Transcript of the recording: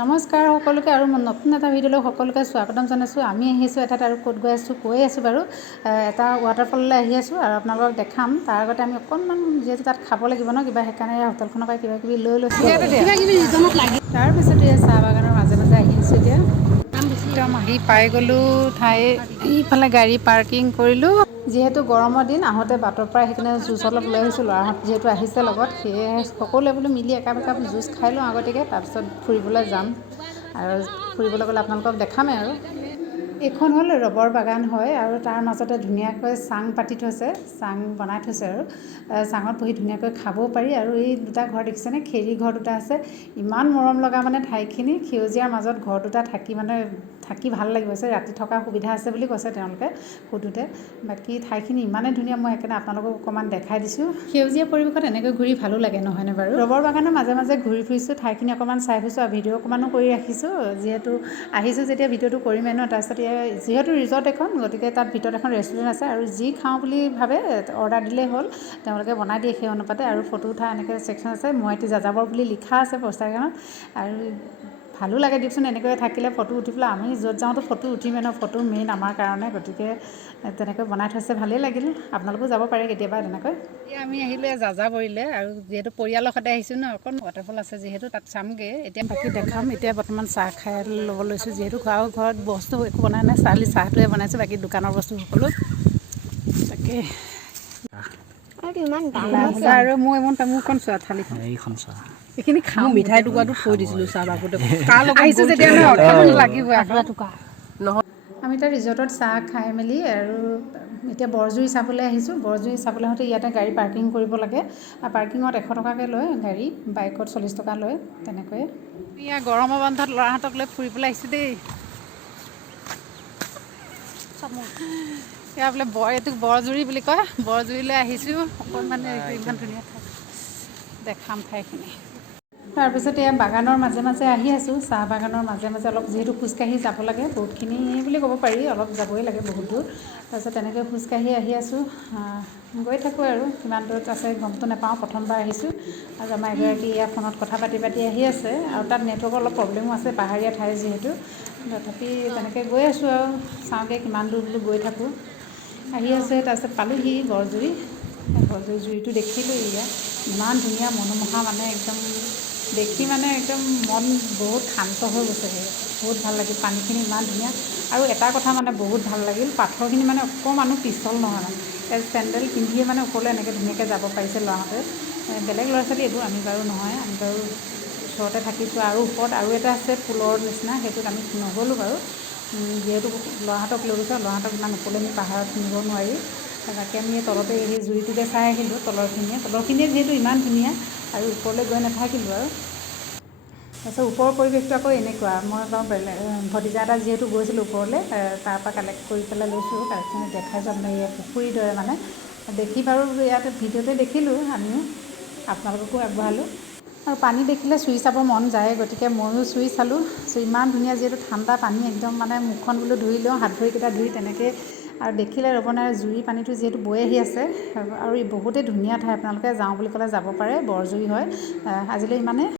নমস্কাৰ সকলোকে আৰু নতুন এটা ভিডিঅ'লৈ সকলোকে স্বাগতম জনাইছোঁ। আমি আহিছোঁ এটাত আৰু ক'ত গৈ আছোঁ কৈ আছোঁ বাৰু। এটা ৱাটাৰফললৈ আহি আছোঁ আৰু আপোনালোকক দেখাম। তাৰ আগতে আমি অকণমান যিহেতু তাত খাব লাগিব ন কিবা, সেইকাৰণে হোটেলখনৰ পৰা কিবা কিবি লৈ লৈছোঁ। তাৰপিছতে চাহ বাগানৰ মাজে মাজে আহি আছোঁ। এতিয়া একদম আহি পাই গ'লোঁ ঠাই। ইফালে গাড়ী পাৰ্কিং কৰিলোঁ। যিহেতু গৰমৰ দিন, আহোঁতে বাটৰ পৰা সেইকাৰণে জুচ অলপ লৈ আহিছোঁ। ল'ৰাহঁত যিহেতু আহিছে লগত, সেয়ে সকলোৱে বোলো মিলি একাপ একাপ জুচ খাই লওঁ আগতীয়াকৈ, তাৰপিছত ফুৰিবলৈ যাম। আৰু ফুৰিবলৈ গ'লে আপোনালোকক দেখামেই আৰু। এইখন হ'ল ৰবৰ বাগান হয় আৰু তাৰ মাজতে ধুনীয়াকৈ চাং পাতি থৈছে, চাং বনাই থৈছে আৰু চাঙত বহি ধুনীয়াকৈ খাবও পাৰি। আৰু এই দুটা ঘৰ দেখিছেনে, খেৰী ঘৰ দুটা আছে। ইমান মৰম লগা মানে ঠাইখিনি, সেউজীয়াৰ মাজত ঘৰ দুটা থাকি ভাল লাগিব। ৰাতি থকাৰ সুবিধা আছে বুলি কৈছে তেওঁলোকে সোধোতে। বাকী ঠাইখিনি ইমানেই ধুনীয়া, মই সেইকাৰণে আপোনালোকক অকণমান দেখাই দিছোঁ। সেউজীয়া পৰিৱেশত এনেকৈ ঘূৰি ভালো লাগে নহয়নে বাৰু। ৰবৰ বাগানৰ মাজে মাজে ঘূৰি ফুৰিছোঁ, ঠাইখিনি অকণমান চাই ফুৰিছোঁ আৰু ভিডিঅ' অকণমানো কৰি ৰাখিছোঁ। যিহেতু আহিছোঁ যেতিয়া ভিডিঅ'টো কৰিমেই ন। তাৰপিছত যিহেতু ৰিজৰ্ট এখন, গতিকে তাত ভিতৰত এখন ৰেষ্টুৰেণ্ট আছে আৰু যি খাওঁ বুলি ভাবে অৰ্ডাৰ দিলেই হ'ল, তেওঁলোকে বনাই দিয়ে সেই অনুপাতে। আৰু ফটো উঠা এনেকৈ ছেকশ্যন আছে, মইটি যাযাবৰ বুলি লিখা আছে পষ্টাৰখনত। আৰু ভালো লাগে দিয়কচোন এনেকৈ থাকিলে ফটো উঠিবলৈ। আমি য'ত যাওঁতো ফটো উঠিমেই ন, ফটো মেইন আমাৰ কাৰণে। গতিকে তেনেকৈ বনাই থৈছে, ভালেই লাগিল। আপোনালোকেও যাব পাৰে কেতিয়াবা তেনেকৈ। এতিয়া আমি আহিলোঁ যাযাবৰীলৈ, আৰু যিহেতু পৰিয়ালৰ সৈতে আহিছোঁ ন, অকণ ৱাটাৰফল আছে যিহেতু তাত চামগৈ। এতিয়া বাকী দেখাম। এতিয়া বৰ্তমান চাহ খাই ল'ব লৈছোঁ, যিহেতু ঘৰত বস্তু একো বনাই নাই, চাহটোৱে বনাইছোঁ। বাকী দোকানৰ বস্তু সকলো তাকে। আৰু মোৰখন চোৱা থালিখন, এইখিনি খাওঁ। মিঠাই টুকুৰাটো থৈ দিছিলোঁ চাহ বাগোতে আহিছোঁ যেতিয়া লাগিব নহয়। আমি তাত ৰিজৰ্টত চাহ খাই মেলি আৰু এতিয়া বৰজুৰি চাবলৈ আহিছোঁ। বৰজুৰি চাবলৈ আহোঁতে ইয়াতে গাড়ী পাৰ্কিং কৰিব লাগে। পাৰ্কিঙত 100 টকাকৈ লয় গাড়ী, বাইকত 40 টকা লয় তেনেকৈ। এয়া গৰমৰ বন্ধত ল'ৰাহঁতক লৈ ফুৰিবলৈ আহিছোঁ দেই। এয়া বোলে এইটোক বৰজুৰি বুলি কয়, বৰজুৰিলৈ আহিছোঁ। অকণমান ইমান ধুনীয়া ঠাই, দেখাম ঠাইখিনি। তাৰপিছত এয়া বাগানৰ মাজে মাজে আহি আছোঁ। চাহ বাগানৰ মাজে মাজে অলপ যিহেতু খোজকাঢ়ি যাব লাগে, বহুতখিনি বুলি ক'ব পাৰি, অলপ যাবই লাগে বহুত দূৰ। তাৰপিছত তেনেকৈ খোজকাঢ়ি আহি আছোঁ। গৈ থাকোঁ আৰু কিমান দূৰত আছে গমটো নাপাওঁ, প্ৰথমবাৰ আহিছোঁ। আৰু আমাৰ এগৰাকী ইয়াৰ ফোনত কথা পাতি আহি আছে, আৰু তাত নেটৱৰ্কৰ অলপ প্ৰব্লেমো আছে, পাহাৰীয়া ঠাই যিহেতু। তথাপি তেনেকৈ গৈ আছোঁ আৰু চাওঁগৈ কিমান দূৰ বুলি গৈ থাকোঁ। আহি আছে, তাৰপিছত পালোঁহি বৰজুৰি। বৰজুৰি জুৰিটো দেখিলোঁ। ইয়াত ইমান ধুনীয়া মনোমোহা, মানে একদম দেখি মানে একদম মন বহুত শান্ত হৈ গৈছেগৈ। বহুত ভাল লাগিল, পানীখিনি ইমান ধুনীয়া। আৰু এটা কথা মানে বহুত ভাল লাগিল, পাথৰখিনি মানে অকণমানো পিছল নহয়। মানে চেণ্ডেল পিন্ধিয়ে মানে ওপৰলৈ এনেকৈ ধুনীয়াকৈ যাব পাৰিছে ল'ৰাহঁতে। বেলেগ ল'ৰা ছোৱালী এইবোৰ, আমি বাৰু নহয়, আমি বাৰু ওচৰতে থাকিছোঁ। আৰু ওপৰত আৰু এটা আছে পুলৰ নিচিনা, সেইটোত আমি নগ'লোঁ বাৰু। যিহেতু ল'ৰাহঁতক লৈ গৈছোঁ, ল'ৰাহঁতক ইমান ওপৰলৈ নি পাহাৰত নিব নোৱাৰি। তাকে আমি তলতে সেই জুৰিটোকে চাই আহিলোঁ। তলৰখিনিয়ে যিহেতু ইমান ধুনীয়া, আৰু ওপৰলৈ গৈ নাথাকিলোঁ আৰু। তাৰপিছত ওপৰৰ পৰিৱেশটো আকৌ এনেকুৱা, মই বাৰু ভতিজা এটা যিহেতু গৈছিলোঁ ওপৰলৈ, তাৰপৰা কালেক্ট কৰি পেলাই লৈছোঁ। কালেকশ্যন দেখাইছোঁ আপোনাৰ। এই পুখুৰীৰ দৰে মানে দেখি বাৰু ইয়াত ভিডিঅ'তে দেখিলোঁ, আমিও আপোনালোককো আগবঢ়ালোঁ। আৰু পানী দেখিলে চুই চাব মন যায়, গতিকে ময়ো চুই চালোঁ। ইমান ধুনীয়া, যিহেতু ঠাণ্ডা পানী একদম, মানে মুখখন বোলো ধুই লওঁ, হাত ভৰিকেইটা ধুই তেনেকৈ। আৰু দেখিলে ৰ'ব নোৱাৰে, জুৰি পানীটো যিহেতু বৈ আহি আছে। আৰু বহুতেই ধুনীয়া ঠাই, আপোনালোকে যাওঁ বুলি ক'লে যাব পাৰে। বৰজুৰি হয়। আজিলৈ ইমানে।